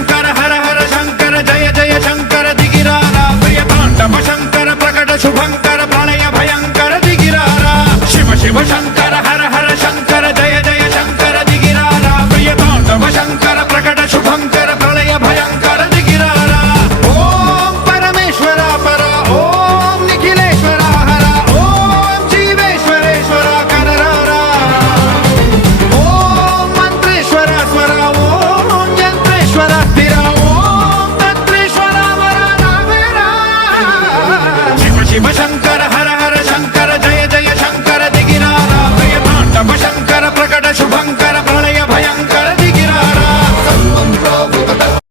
శంకర హర హర శంకర జయ జయ శంకర దిగిరారా ప్రియ తాండవ శంకర ప్రకట శుభంకర ప్రళయ భయంకర దిగిరారా శివ శివ శంకర హర హర శంకర జయ జయ శంకర దిగిరారా ప్రియ తాండవ శంకర ప్రకట శుభంకర ప్రళయ భయంకర